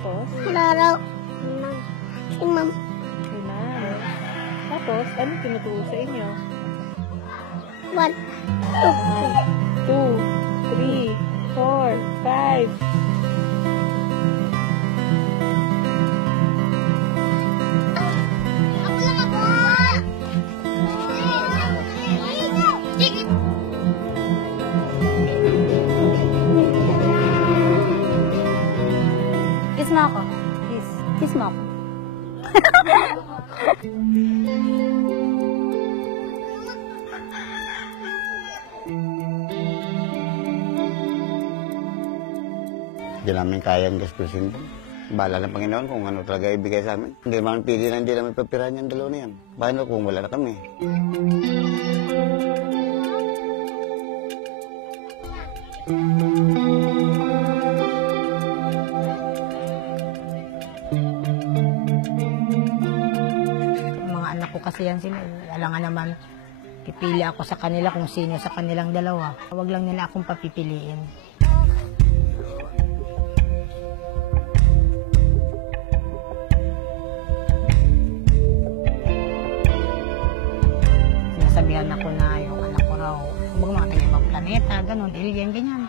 Tapos? Wala raw. Si ma'am. Si ma'am. Tapos, ano tinuturo sa inyo? 1, 2, 3, 4, 5. Kiss mo ako. Kiss. Kiss mo ako. Hindi namin kayang gastusin po. Bahala ng Panginoon kung ano talaga ibigay sa amin. Hindi naman pili na hindi namin papirahan yung dalawa na yan. Paano kung wala na kami? Mga anak ko kasi yan sila. Alangan naman, pipili ako sa kanila kung sino sa kanilang dalawa. Huwag lang nila akong papipiliin. Sinasabihan ako na yung anak ko raw, huwag mga taga-ibang planeta, ganun, alien, ganyan.